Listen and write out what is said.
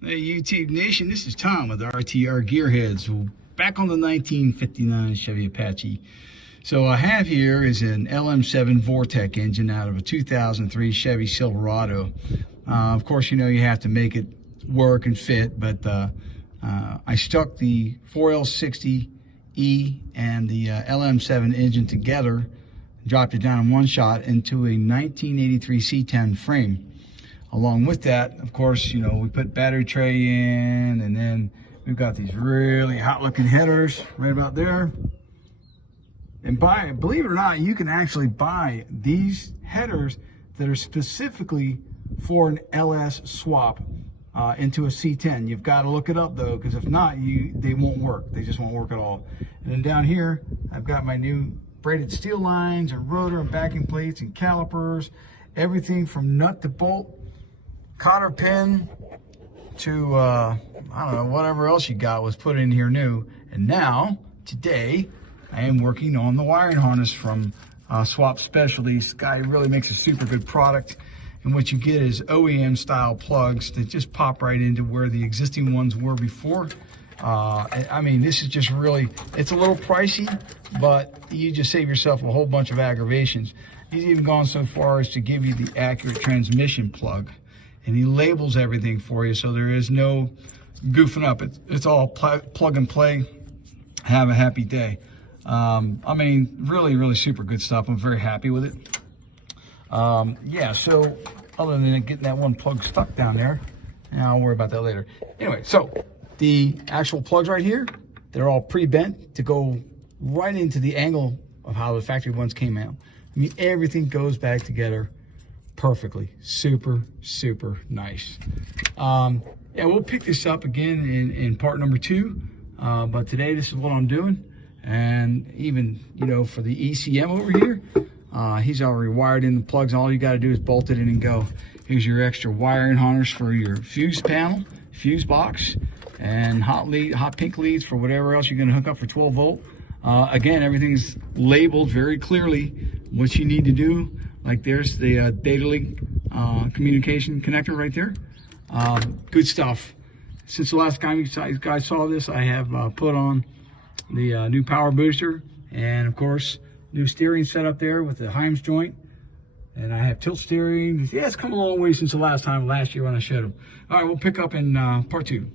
Hey YouTube Nation, this is Tom with RTR Gearheads. We're back on the 1959 Chevy Apache. So I have here is an LM7 Vortec engine out of a 2003 Chevy Silverado. Of course, you know you have to make it work and fit, but I stuck the 4L60E and the LM7 engine together, dropped it down in one shot into a 1983 C10 frame. Along with that, of course, you know, we put battery tray in, and then we've got these really hot looking headers right about there. And believe it or not, you can actually buy these headers that are specifically for an LS swap into a C10. You've got to look it up though, because if not, they won't work. They just won't work at all. And then down here, I've got my new braided steel lines and rotor and backing plates and calipers, everything from nut to bolt, cotter pin to I don't know, whatever else you got was put in here new. And now today I am working on the wiring harness from Swap Specialties. This guy really makes a super good product, and what you get is OEM style plugs that just pop right into where the existing ones were before. I mean, this is just really, it's a little pricey, but you just save yourself a whole bunch of aggravations. He's even gone so far as to give you the accurate transmission plug, and he labels everything for you, so there is no goofing up. It's all plug and play. Have a happy day. I mean, really super good stuff. I'm very happy with it. Yeah, so other than getting that one plug stuck down there, and I'll worry about that later. Anyway, so the actual plugs right here, they're all pre-bent to go right into the angle of how the factory ones came out. I mean, everything goes back together perfectly. Super nice. Yeah, we'll pick this up again in part number 2, but today this is what I'm doing. And even, you know, for the ECM over here, he's already wired in the plugs. All you got to do is bolt it in and go. Here's your extra wiring harness for your fuse panel, fuse box, and hot pink leads for whatever else you're going to hook up for 12 volt. Again, everything's labeled very clearly what you need to do. Like there's the data link communication connector right there. Good stuff. Since the last time you guys saw this, I have put on the new power booster, and of course new steering set up there with the Heims joint, and I have tilt steering. Yeah, it's come a long way since the last year when I showed them. All right, we'll pick up in part 2.